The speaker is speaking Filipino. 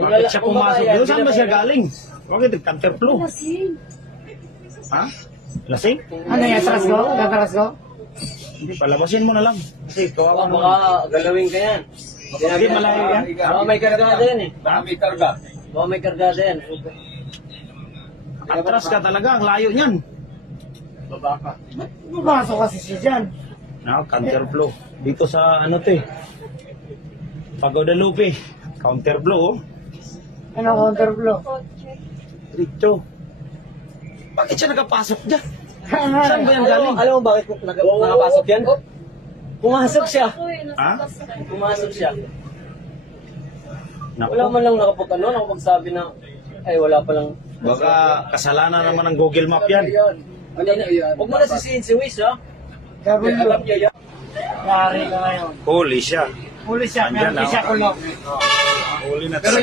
Bakit siya pumasok dito? Saan ba siya galing? Bakit counterflow? Ha? Lasing? Ano yan, Trasgo? Trasgo? Hindi, palabasin mo na lang. Kasi kawawa mo. Baka galawin ka yan. Hindi, malayo yan. Baka may kargada yan eh. Ha? Baka may kargada yan. Atras ka talaga, ang layo niyan. Pumasok kasi siya dyan. Counterflow. Dito sa ano to eh. Pagoda Lupe. Counterflow oh. Ano, counterflow? Dito. Bakit siya nakapasok dyan? Saan ba yan galing? Alam mo bakit nakapasok yan? Pumasok siya. Ha? Pumasok siya. Naku. Wala man lang nakapagsabi na, ay wala pa lang. Baka kasalanan naman ng Google Map yan. Huwag mo na sisihin si Wiz ha. W. Alam niya yan. Yari ka ngayon. Huli siya. Huli siya, Andyan, meron siya kulong. Huli na talaga.